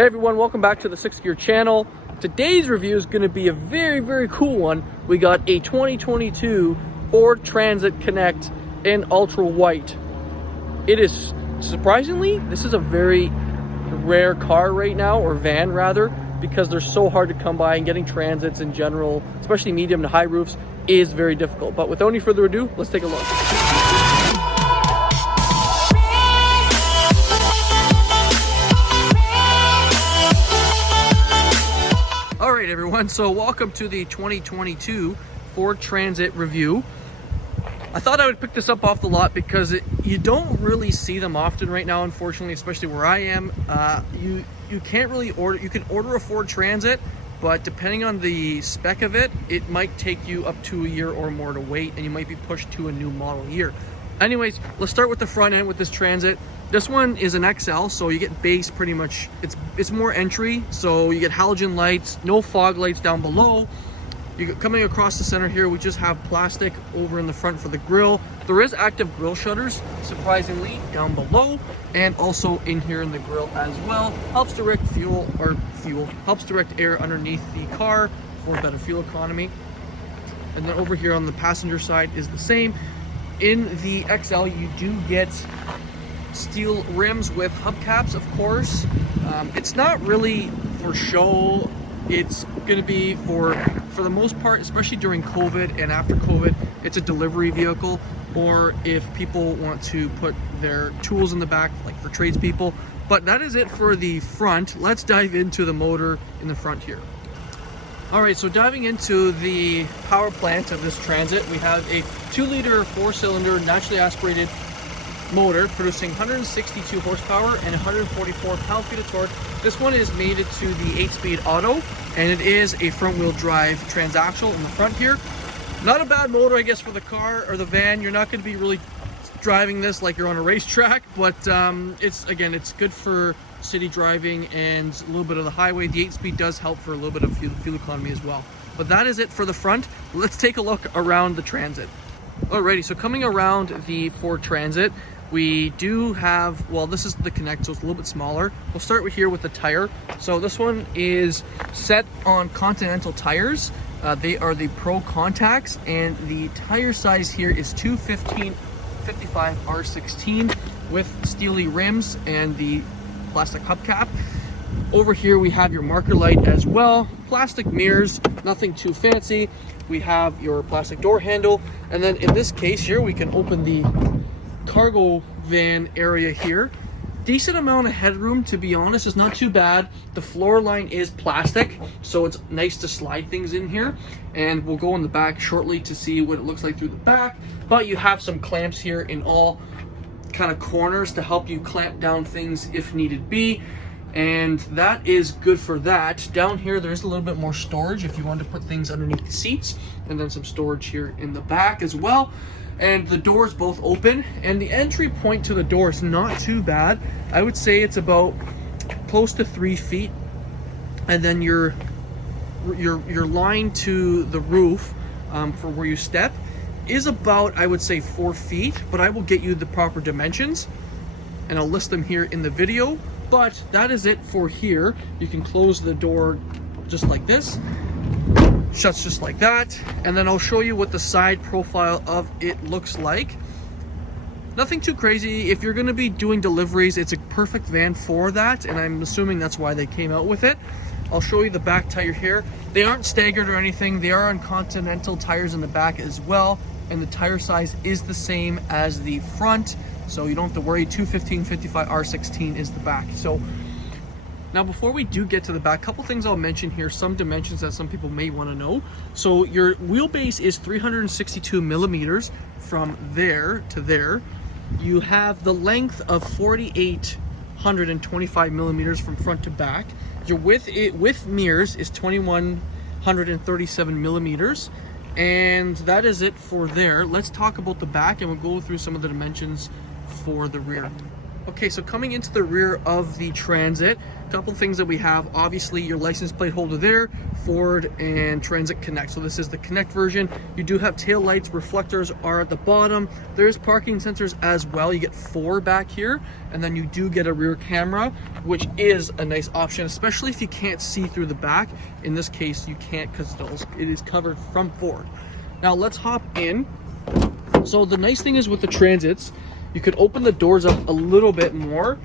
Hey everyone, welcome back to the 6th Gear channel. Today's review is going to be a very cool one. We got a 2022 Ford Transit Connect in ultra white. It is surprisingly, this is a very rare car right now, or van rather, because they're so hard to come by, and getting transits in general, especially medium to high roofs, is very difficult. But without any further ado, let's take a look. Alright everyone, so welcome to the 2022 Ford Transit review. I thought I would pick this up off the lot because you don't really see them often right now, unfortunately, especially where I am. You can't really order, you can order a Ford Transit, but depending on the spec of it, it might take you up to a year or more to wait, and you might be pushed to a new model year. Anyways, let's start with the front end with this Transit. This one is an XL, so you get base pretty much, it's more entry, so you get halogen lights, no fog lights down below. Coming across the center here, we just have plastic over in the front for the grille. There is active grille shutters, surprisingly, down below, and also in here in the grille as well. Helps direct helps direct air underneath the car for better fuel economy. And then over here on the passenger side is the same. In the XL, you do get steel rims with hubcaps, of course. It's not really for show. It's going to be for the most part, especially during COVID and after COVID, it's a delivery vehicle, or if people want to put their tools in the back, like for tradespeople. But that is it for the front. Let's dive into the motor in the front here. All right, so diving into the power plant of this Transit, we have a 2-liter 4-cylinder naturally aspirated motor producing 162 horsepower and 144 pound-feet of torque. This one is mated to the 8-speed auto, and it is a front-wheel drive transaxle in the front here. Not a bad motor, I guess, for the car or the van. You're not going to be really driving this like you're on a racetrack, but it's good for city driving and a little bit of the highway. The 8-speed does help for a little bit of fuel economy as well. But that is it for the front. Let's take a look around the Transit. Alrighty, so coming around the Ford Transit, we do have, well, this is the Connect, so it's a little bit smaller. We'll start with here with the tire. So this one is set on Continental tires. They are the Pro Contacts, and the tire size here is 215/55 R16 with steely rims and the plastic hubcap. Over here we have your marker light as well, plastic mirrors, nothing too fancy. We have your plastic door handle, and then in this case here we can open the cargo van area here. Decent amount of headroom, to be honest. It's not too bad. The floor line is plastic, so it's nice to slide things in here, and we'll go in the back shortly to see what it looks like through the back. But you have some clamps here in all kind of corners to help you clamp down things if needed be, and that is good for that. Down here there's a little bit more storage if you want to put things underneath the seats, and then some storage here in the back as well. And the doors both open, and the entry point to the door is not too bad. I would say it's about close to 3 feet, and then your line to the roof for where you step is about, I would say, 4 feet, but I will get you the proper dimensions and I'll list them here in the video. But that is it for here. You can close the door just like this, shuts just like that, and then I'll show you what the side profile of it looks like. Nothing too crazy. If you're going to be doing deliveries, it's a perfect van for that, and I'm assuming that's why they came out with it. I'll show you the back tire here. They aren't staggered or anything. They are on Continental tires in the back as well, and the tire size is the same as the front, so you don't have to worry. 215/55 R16 is the back. So now, before we do get to the back, a couple things I'll mention here, some dimensions that some people may want to know. So your wheelbase is 362 millimeters from there to there. You have the length of 4,825 millimeters from front to back. Your width with mirrors is 2,137 millimeters. And that is it for there. Let's talk about the back, and we'll go through some of the dimensions for the rear. Okay, so coming into the rear of the Transit, a couple things that we have. Obviously, your license plate holder there, Ford and Transit Connect. So this is the Connect version. You do have tail lights, reflectors are at the bottom. There's parking sensors as well. You get 4 back here, and then you do get a rear camera, which is a nice option, especially if you can't see through the back. In this case, you can't because it is covered from Ford. Now let's hop in. So the nice thing is with the Transits, you could open the doors up a little bit more.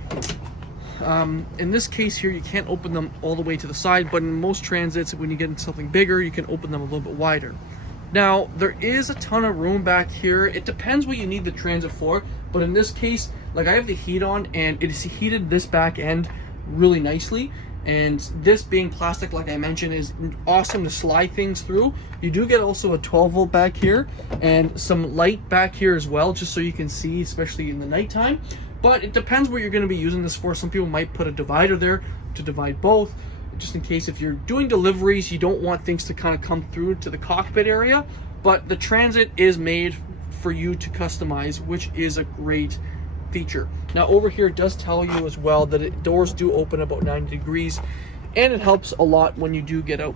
In this case here, you can't open them all the way to the side, but in most Transits, when you get into something bigger, you can open them a little bit wider. Now, there is a ton of room back here. It depends what you need the Transit for, but in this case, like I have the heat on, and it is heated this back end really nicely. And this being plastic, like I mentioned, is awesome to slide things through. You do get also a 12 volt back here and some light back here as well, just so you can see, especially in the nighttime. But it depends what you're going to be using this for. Some people might put a divider there to divide both, just in case if you're doing deliveries, you don't want things to kind of come through to the cockpit area. But the Transit is made for you to customize, which is a great feature. Now over here it does tell you as well that doors do open about 90 degrees, and it helps a lot when you do get out,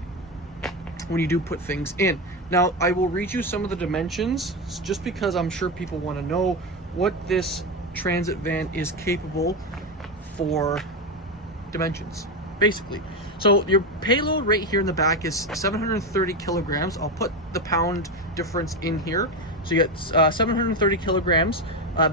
when you do put things in. Now I will read you some of the dimensions just because I'm sure people want to know what this Transit van is capable for dimensions, basically. So your payload right here in the back is 730 kilograms. I'll put the pound difference in here. So you get 730 kilograms.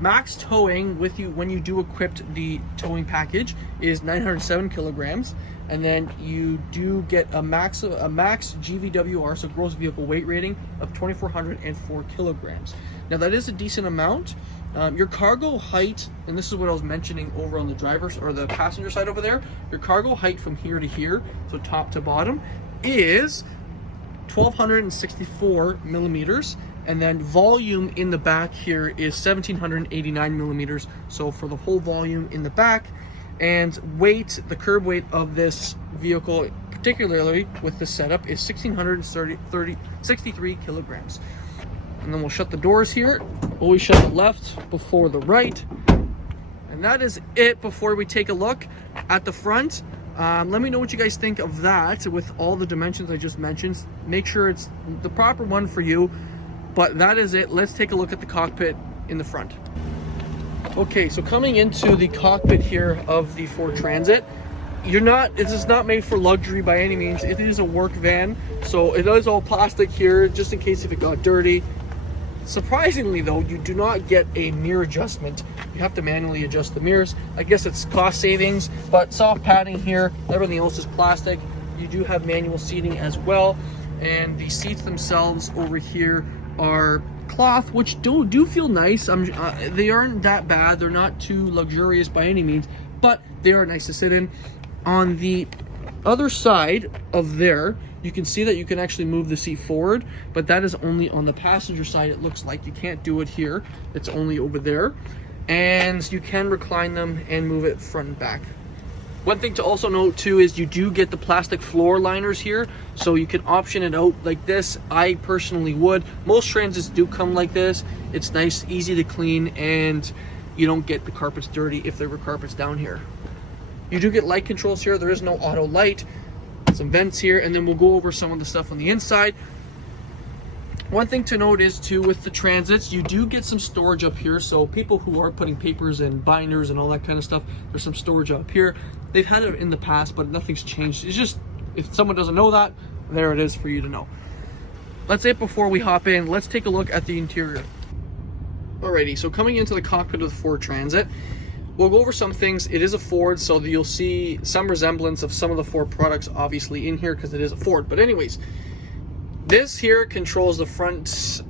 Max towing with you when you do equip the towing package is 907 kilograms, and then you do get a max GVWR, so gross vehicle weight rating, of 2,404 kilograms. Now that is a decent amount. Your cargo height, and this is what I was mentioning over on the driver's or the passenger side over there, your cargo height from here to here, so top to bottom, is 1,264 millimeters. And then volume in the back here is 1,789 millimeters. So for the whole volume in the back. And weight, the curb weight of this vehicle, particularly with the setup, is 1,663 kilograms. And then we'll shut the doors here. Always shut the left before the right. And that is it before we take a look at the front. Let me know what you guys think of that with all the dimensions I just mentioned. Make sure it's the proper one for you. But that is it. Let's take a look at the cockpit in the front. Okay, so coming into the cockpit here of the Ford Transit, this is not made for luxury by any means. It is a work van, so it is all plastic here, just in case if it got dirty. Surprisingly though, you do not get a mirror adjustment. You have to manually adjust the mirrors. I guess it's cost savings, but soft padding here, everything else is plastic. You do have manual seating as well, and the seats themselves over here are cloth, which do feel nice. They aren't that bad. They're not too luxurious by any means, but they are nice to sit in. On the other side of there, you can see that you can actually move the seat forward, but that is only on the passenger side. It looks like you can't do it here. It's only over there. And you can recline them and move it front and back. One thing to also note too is you do get the plastic floor liners here, so you can option it out like this. I personally would. Most Transits do come like this. It's nice, easy to clean, and you don't get the carpets dirty if there were carpets down here. You do get light controls here. There is no auto light. Some vents here, and then we'll go over some of the stuff on the inside. One thing to note is too, with the Transits, you do get some storage up here. So people who are putting papers and binders and all that kind of stuff, there's some storage up here. They've had it in the past, but nothing's changed. It's just, if someone doesn't know that, there it is for you to know. That's it before we hop in. Let's take a look at the interior. Alrighty, so coming into the cockpit of the Ford Transit, we'll go over some things. It is a Ford, so you'll see some resemblance of some of the Ford products obviously in here because it is a Ford. But anyways, this here controls the front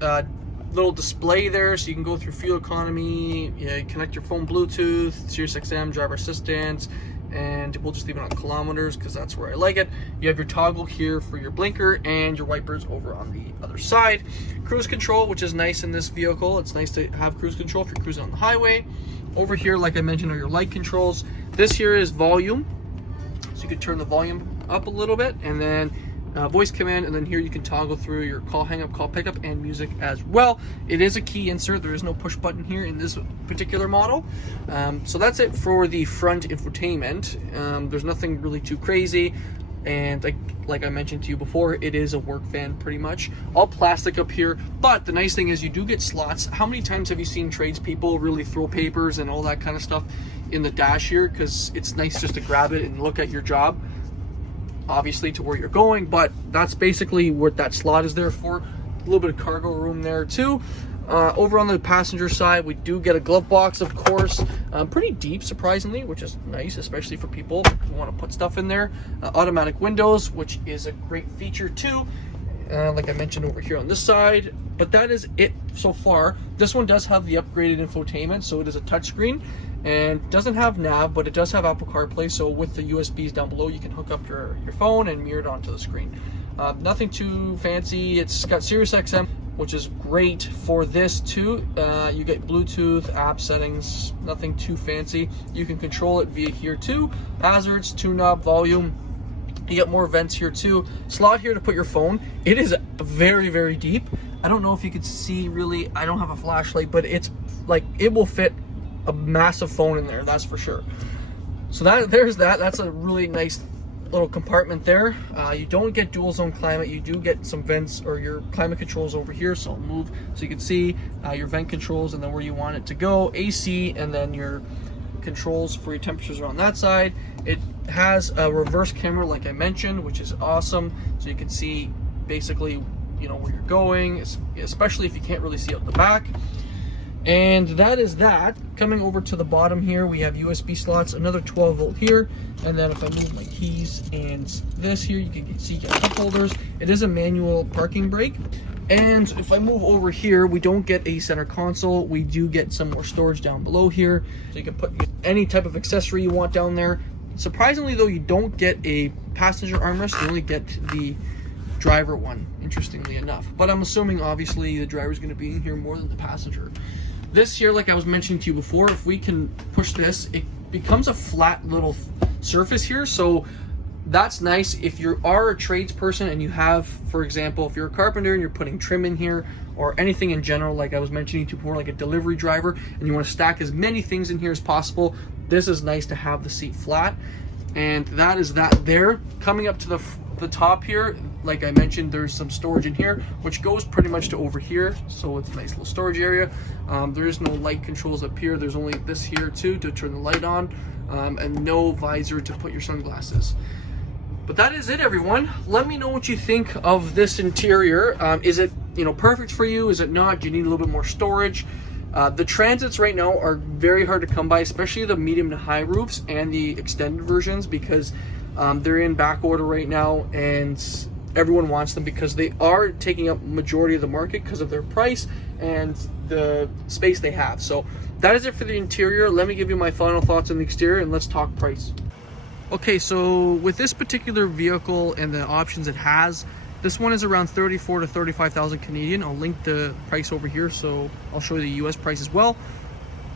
little display there, so you can go through fuel economy, connect your phone, Bluetooth, Sirius XM, driver assistance, and we'll just leave it on kilometers because that's where I like it. You have your toggle here for your blinker and your wipers over on the other side. Cruise control, which is nice in this vehicle. It's nice to have cruise control if you're cruising on the highway. Over here, like I mentioned, are your light controls. This here is volume, so you could turn the volume up a little bit, and then voice command, and then here you can toggle through your call hang up, call pickup, and music as well. It is a key insert. There is no push button here in this particular model. So that's it for the front infotainment. There's nothing really too crazy, and like I mentioned to you before, it is a work van pretty much. All plastic up here, but the nice thing is you do get slots. How many times have you seen tradespeople really throw papers and all that kind of stuff in the dash here? Because it's nice just to grab it and look at your job, obviously to where you're going, but that's basically what that slot is there for. A little bit of cargo room there too. Over on the passenger side, we do get a glove box, of course, pretty deep surprisingly, which is nice, especially for people who want to put stuff in there. Automatic windows, which is a great feature too, like I mentioned over here on this side. But that is it so far. This one does have the upgraded infotainment, so it is a touchscreen, and doesn't have nav, but it does have Apple CarPlay. So with the USBs down below, you can hook up your phone and mirror it onto the screen. Nothing too fancy. It's got Sirius XM, which is great for this too. You get Bluetooth, app settings, nothing too fancy. You can control it via here too. Hazards, tune knob, volume. You get more vents here too. Slot here to put your phone. It is very, very deep. I don't know if you could see really, I don't have a flashlight, but it's like, it will fit a massive phone in there, that's for sure. So there's that. That's a really nice little compartment there. You don't get dual zone climate. You do get some vents, or your climate controls over here, so I'll move so you can see your vent controls and then where you want it to go, AC, and then your controls for your temperatures are on that side. It has a reverse camera, like I mentioned, which is awesome, so you can see basically, you know, where you're going, especially if you can't really see out the back. And that is that. Coming over to the bottom here, we have USB slots, another 12 volt here, and then if I move my keys and this here, you can see you get cup holders. It is a manual parking brake. And if I move over here, we don't get a center console. We do get some more storage down below here, so you can put any type of accessory you want down there. Surprisingly though, you don't get a passenger armrest. You only get the driver one, interestingly enough. But I'm assuming obviously the driver's going to be in here more than the passenger. This here, like I was mentioning to you before, if we can push this, it becomes a flat little surface here. So that's nice if you are a tradesperson and you have, for example, if you're a carpenter and you're putting trim in here, or anything in general, like I was mentioning to you before, like a delivery driver, and you want to stack as many things in here as possible, this is nice to have the seat flat. And that is that there. Coming up to the top here, like I mentioned, there's some storage in here, which goes pretty much to over here, so it's a nice little storage area. There is no light controls up here. There's only this here too to turn the light on, and no visor to put your sunglasses. But that is it, everyone. Let me know what you think of this interior. Is it, you know, perfect for you? Is it not? Do you need a little bit more storage? The Transits right now are very hard to come by, especially the medium to high roofs and the extended versions, because they're in back order right now, and everyone wants them because they are taking up majority of the market because of their price and the space they have. So that is it for the interior. Let me give you my final thoughts on the exterior, and let's talk price. Okay, so with this particular vehicle and the options it has, this one is around 34 to 35,000 Canadian. I'll link the price over here, so I'll show you the US price as well.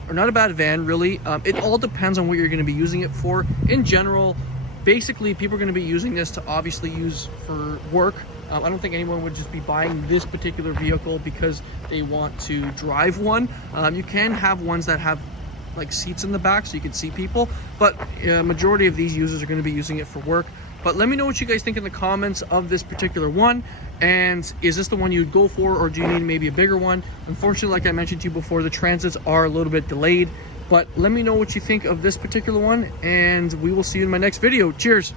Or not a bad van, really. It all depends on what you're going to be using it for. In general, basically, people are going to be using this to obviously use for work. I don't think anyone would just be buying this particular vehicle because they want to drive one. You can have ones that have like seats in the back so you can see people, but majority of these users are going to be using it for work. But let me know what you guys think in the comments of this particular one, and is this the one you'd go for, or do you need maybe a bigger one? Unfortunately, like I mentioned to you before, the Transits are a little bit delayed, but let me know what you think of this particular one, and we will see you in my next video. Cheers.